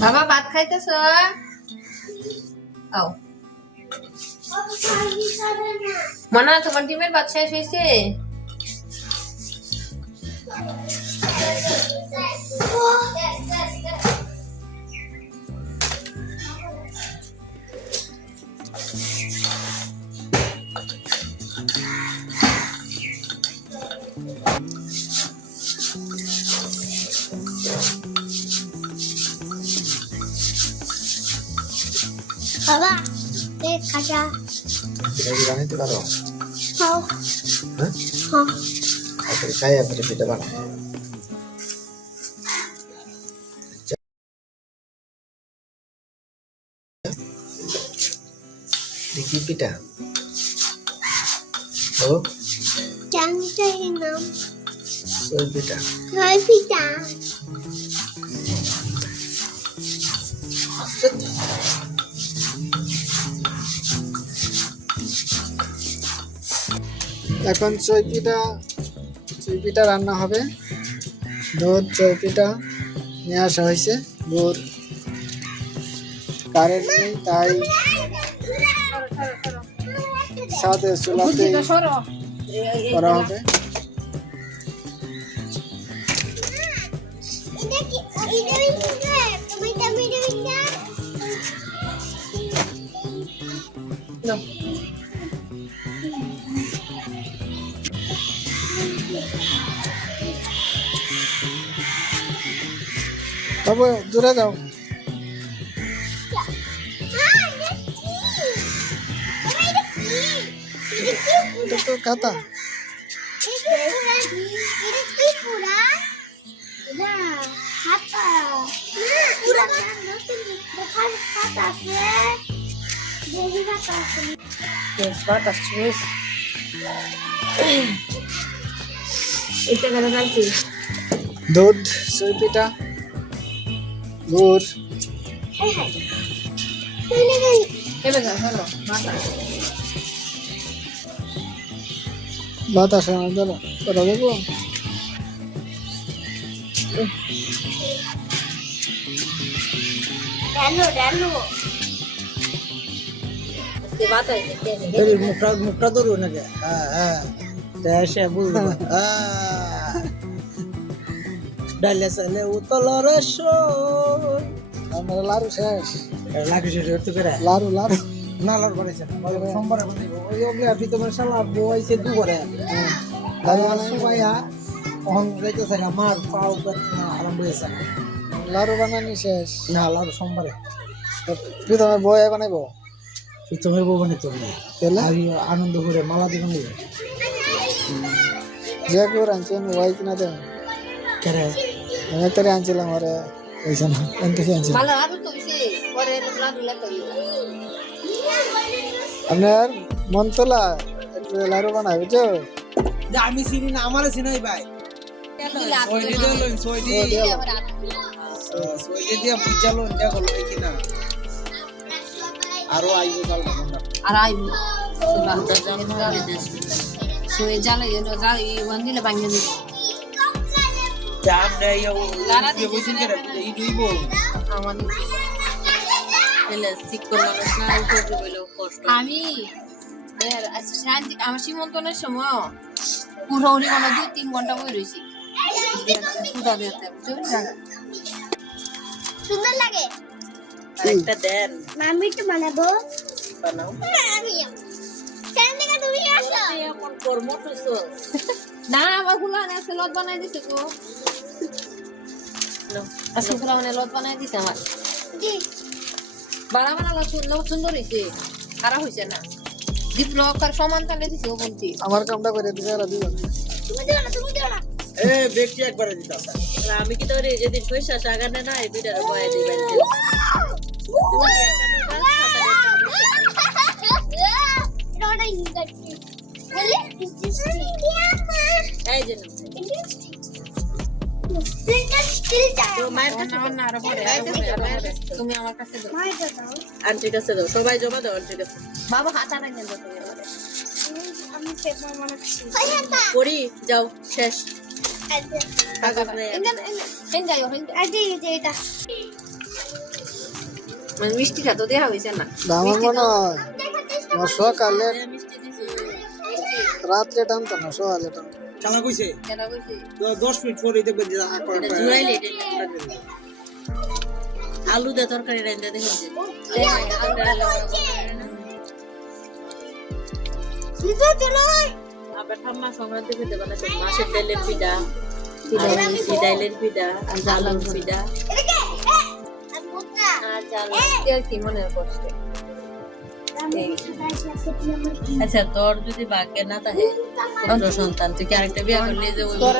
বাবা ভাত খাইতেছ? মনে মনা তোমার ডিমের ভাত শেষ হয়েছে বাবা এই খাজা এটা কি বানাইতে পারো খাও হ্যাঁ হ্যাঁ আচ্ছা খাই আপনি পিঠা বানাও দেখি পিঠা ও জানতে নাম ওই পিঠা ছয় পিতা এখন চৈপিটা চৈপিটা রান্না হবে। দুধ চৈপিটা নিয়ে আসা হয়েছে গুড়। কারেন্ট নেই তাই সাথে চুলাতে করা হবে। এটা কি বাবু দূরে যাও। এটা তো কাতা এটা কি পুরা গুড় বাতাস করা এই মুখটা মুখটা ধরো নাকি? হ্যাঁ হ্যাঁ। দেশে বুঝতে ডালে সালে উতলর আমার লাড়ু শেষ। লাগে সে একটু করে। লাড়ু লাড়ু। না লড় করেছে সোমবারে বানাইবো ওই ওগুলো আপনি তোমার শালা বইছে দুবারে লাড়ু আর বানাই। সুমাইয়া অহং যাইতে থাকে মার পাও আরম্ভ হয়েছে লাড়ু বানানি শেষ। না লড় সোমবারে। তুই বই বানাইবো। তোমার বউ বানাইতে হবে। তাহলে? আনন্দ করে মালা দিবেন যে কেউ আনছি ওয়াই কিনা দেয় কেরে? একটা আনছিলাম আরে পয়সা না কোন থেকে আনছিলাম আপনার মন তোলা একটু লাড়ু বানাই বুঝছ আমি চিনি না আমার চিনাই ভাই দিয়ে আরও আইব চাল আর আইবি সুয়ে জালে জাল আমি এর আচ্ছা, শান্তি আমার সীমন্তনের সময় পুরোরি মানে দুই তিন ঘণ্টা বই রয়েছি। সুন্দর লাগে। একটা দেন। মামি তো বানাবো? বানাও। না আমি কেন থেকে তুমি আসো? এমন কর্ম তো না আমারগুলা না আছে লত বানাই দিছে গো আজকে গুলা মানে লত বানাই দিছে আমার। জি বাড়া বানালো সুন্দর সুন্দর হয়েছে খারাপ হয়েছে না। বিপ্লব আর সমান তালে দিছে ও বলছি। আমার কামটা করে দিবে আর দিব তুমি দিও না তুমি দিও না। এ ব্যক্তি একবারে দিতাম আমি কি তোর যেদিন পয়সা সাগানে না এই বিটার বয়ে দিবেন এটা ওটা ইংরেজি বলে এই যে তুমি আমার কাছে দাও। আন্টির কাছে দাও। সবাই জমা দাও আন্টির কাছে। বাবা হাত যাও শেষ। মানে মিষ্টিটা তো দেওয়া হয়েছে না? মনে হয় সকালে মিষ্টি রাত্রে টানতো না সকালে টানতো। চালা কইছে কেন কইছি তো দশ মিনিট পরে দেখবেন যে আকর এটা জুড়াইলে আলু দিয়ে তরকারি রাইন্দা দেখুন চলো আবার ঠাম্মা সংক্রান্তি খেতে মাছের ডালের পিঠা মিষ্টি পিঠা আলুর পিঠা আর মোটা কি মনে করছে আচ্ছা তোর যদি ভাগ্যে না থাকে পুত্র সন্তান তুই কি আরেকটা বিয়ে করলি? যে ওই তোর